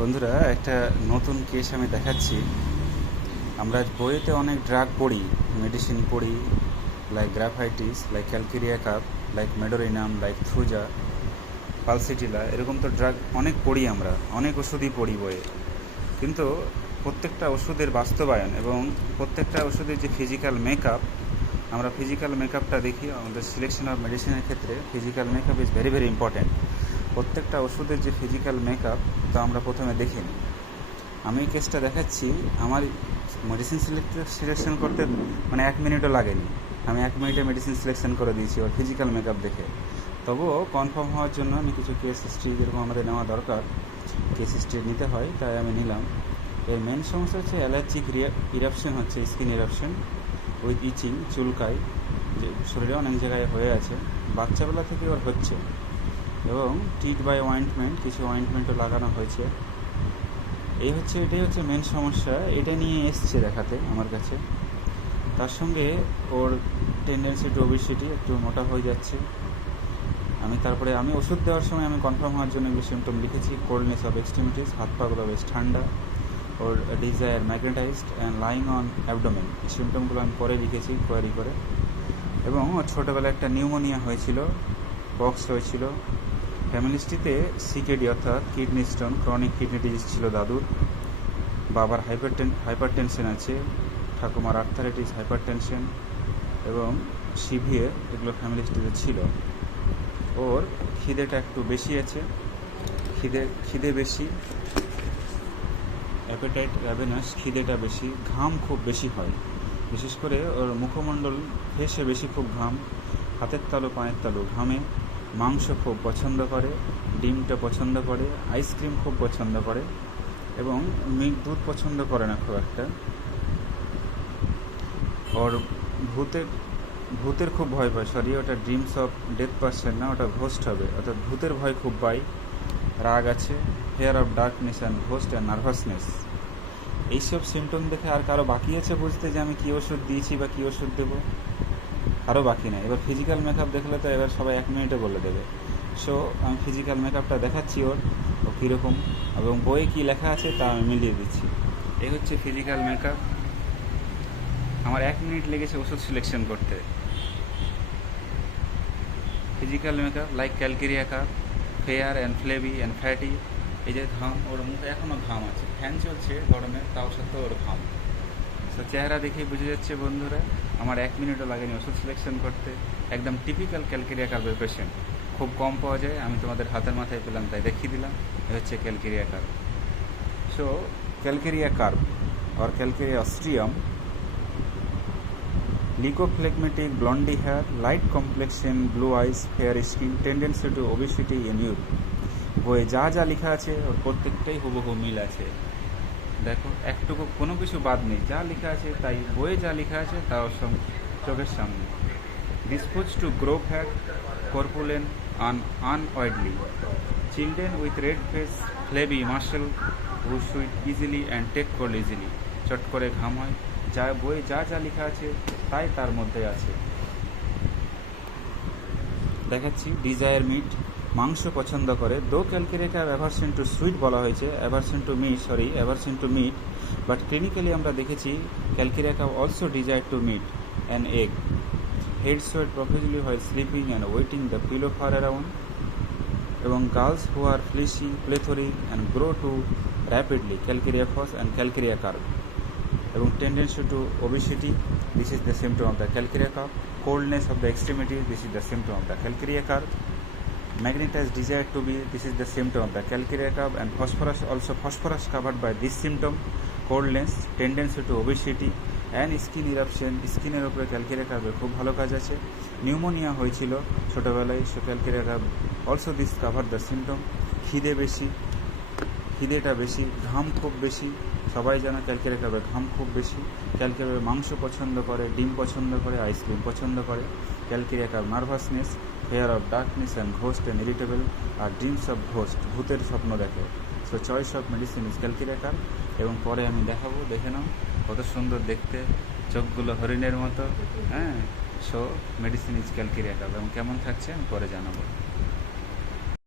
বন্ধুরা, একটা নতুন কেস আমি দেখাচ্ছি। আমরা বইতে অনেক ড্রাগ পড়ি, মেডিসিন পড়ি, like graphites, like calcarea carb, like medorrhinum, like thuja, pulsatilla, এরকম তো ড্রাগ অনেক পড়ি, আমরা অনেক ওষুধই পড়ি বইয়ে। কিন্তু প্রত্যেকটা ওষুধের বাস্তবায়ন এবং প্রত্যেকটা ওষুধের যে ফিজিক্যাল মেকআপ, আমরা ফিজিক্যাল মেকআপটা দেখি। আমাদের সিলেকশন অফ মেডিসিনের ক্ষেত্রে physical makeup is very very important. প্রত্যেকটা ওষুধের যে ফিজিক্যাল মেকআপ, তো আমরা প্রথমে দেখিনি। আমি এই কেসটা দেখাচ্ছি, আমার মেডিসিন সিলেকশন করতে মানে 1 মিনিটও লাগেনি। আমি 1 মিনিটে মেডিসিন সিলেকশন করে দিয়েছি ওর ফিজিক্যাল মেকআপ দেখে। তবুও কনফার্ম হওয়ার জন্য আমি কিছু কেস হিস্ট্রি যেরকম আমাদের নেওয়া দরকার, কেস হিস্ট্রি নিতে হয়, তাই আমি নিলাম। এর মেন সমস্যা হচ্ছে অ্যালার্জিক ইরাপশন, হচ্ছে স্কিন ইরাপশন উইথ ইচিং, চুলকাই, যে শরীরে অনেক জায়গায় হয়ে আছে, বাচ্চাবেলা থেকে ওর হচ্ছে। এবং টিট বাই অয়েন্টমেন্ট, কিছু অয়েন্টমেন্টও লাগানো হয়েছে। এটাই হচ্ছে মেন সমস্যা। এটা নিয়ে এসছে দেখাতে আমার কাছে। তার সঙ্গে ওর টেন্ডেন্সি টু ওবেসিটি, একটু মোটা হয়ে যাচ্ছে। আমি ওষুধ দেওয়ার সময় আমি কনফার্ম হওয়ার জন্য এগুলো সিমটম লিখেছি: কোল্ডনেস অফ এক্সট্রিমিটিস, হাত পাগুলো বেশ ঠান্ডা, ওর desire magnetized and lying on abdomen. এই সিমটমগুলো আমি পরে লিখেছি কোয়ারি করে। এবং ওর ছোটোবেলায় একটা নিউমোনিয়া হয়েছিল, পক্স হয়েছিল। ফ্যামিলিস্টিতে সিকেডি অর্থাৎ kidney stone, chronic kidney disease ছিল দাদুর। বাবার হাইপারটেনশন আছে, ঠাকুমার আর্থারাইটিস, হাইপারটেনশন এবং সিভিএ, এগুলো ফ্যামিলিস্টিতে ছিল। ওর খিদেটা একটু বেশি আছে, খিদে বেশি, অ্যাপেটাইট র্যাভেনাস, খিদেটা বেশি, ঘাম খুব বেশি হয়। বিশেষ করে ওর মুখমণ্ডল, ফেসে বেশি খুব ঘাম, হাতের তালু পায়ের তালু ঘামে। মাংস খুব পছন্দ করে, ডিমটা পছন্দ করে, আইসক্রিম খুব পছন্দ করে এবং দুধ পছন্দ করে না খুব একটা। ওর ভূতের খুব ভয় পায়। ওটা ড্রিমস অফ ডেথ পার্সন না, ওটা ঘোস্ট হবে, অর্থাৎ ভূতের ভয় খুব পায়। রাগ আছে, fear of darkness and ghost and nervousness. এইসব সিমটম দেখে আর কারো বাকি আছে বুঝতে যে আমি কী ওষুধ দিয়েছি বা কী ওষুধ দেবো? আরও বাকি নেই। এবার ফিজিক্যাল মেকআপ দেখলে তো এবার সবাই 1 মিনিটে বলে দেবে। সো আমি ফিজিক্যাল মেকআপটা দেখাচ্ছি ও কীরকম, এবং বইয়ে কী লেখা আছে তা আমি মিলিয়ে দিচ্ছি। এই হচ্ছে ফিজিক্যাল মেকআপ। আমার 1 মিনিট লেগেছে ওষুধ সিলেকশন করতে। Physical makeup like calcarea carb, fair and flabby and fatty. এই যে ঘাম, ওর মুখে এখনও ঘাম আছে, ফ্যান চলছে গরমে, তাও সত্ত্বেও ওর ঘাম। তো চেহারা দেখেই বুঝে যাচ্ছে বন্ধুরা, আমার 1 মিনিটও লাগেনি ওষুধ সিলেকশন করতে। একদম টিপিক্যাল ক্যালকেরিয়া কার্ভের পেশেন্ট। খুব কম পাওয়া যায়, আমি তোমাদের হাতের মাথায় পেলাম তাই দেখিয়ে দিলাম। এ হচ্ছে calcarea carb. So calcarea carb or calcarea ostrearum, leucophlegmatic, blonde hair, light complexion, blue eyes, fair skin, tendency to obesity in youth. বইয়ে যা যা লেখা আছে ওর প্রত্যেকটাই হুবহু মিল আছে। দেখো, একটুকু কোনো কিছু বাদ নেই, যা লেখা আছে তাই, বইয়ে যা লেখা আছে তা ওর চোখের সামনে। Dispose to grow fat, corpulent, আনঅয়েডলি, children with red face, flabby muscle, who sweat easily and take cold easily. চট করে ঘাম হয়। যা বইয়ে যা যা লেখা আছে তাই তার মধ্যে আছে। দেখাচ্ছি, ডিজায়ার মিট, মাংস পছন্দ করে। দো ক্যালকেরিয়া অ্যাভারশন টু সুইট বলা হয়েছে, aversion to meat, but clinically আমরা দেখেছি calcarea also desire to meat an egg. Head sweat profusely while sleeping and wetting the pillow far around. এবং girls who are fleshy, plethoric and grow too rapidly, calcarea phos and calcarea carb. এবং tendency to obesity, this is the symptom of the calcarea carb. Coldness of the extremities, this is the symptom of the calcarea curve. Magnetized desire to be, this is the symptom of the calcarea curve. And phosphorus covered by this symptom, coldness, tendency to obesity and skin eruption. স্কিনের উপরে calcarea কার্ভের খুব ভালো কাজ আছে। Pneumonia হয়েছিল ছোটোবেলায়, so calcarea carb also this cover the symptom. খিদেটা বেশি, ঘাম খুব বেশি। সবাই জানো ক্যালকেরিয়া কার্ভের ঘাম খুব বেশি। ক্যালকেরিয়া মাংস পছন্দ করে, ডিম পছন্দ করে, আইসক্রিম পছন্দ করে। Calcarea carb nervousness, fear of darkness and ghost and irritable, আর ড্রিমস অফ ঘোস্ট, ভূতের স্বপ্ন দেখে। So choice of medicine is Calcarea carb. এবং পরে আমি দেখাবো, দেখে নাও কত সুন্দর দেখতে, চোখগুলো হরিণের মতো। হ্যাঁ, so medicine is Calcarea carb. এবং কেমন থাকছে আমি পরে জানাবো।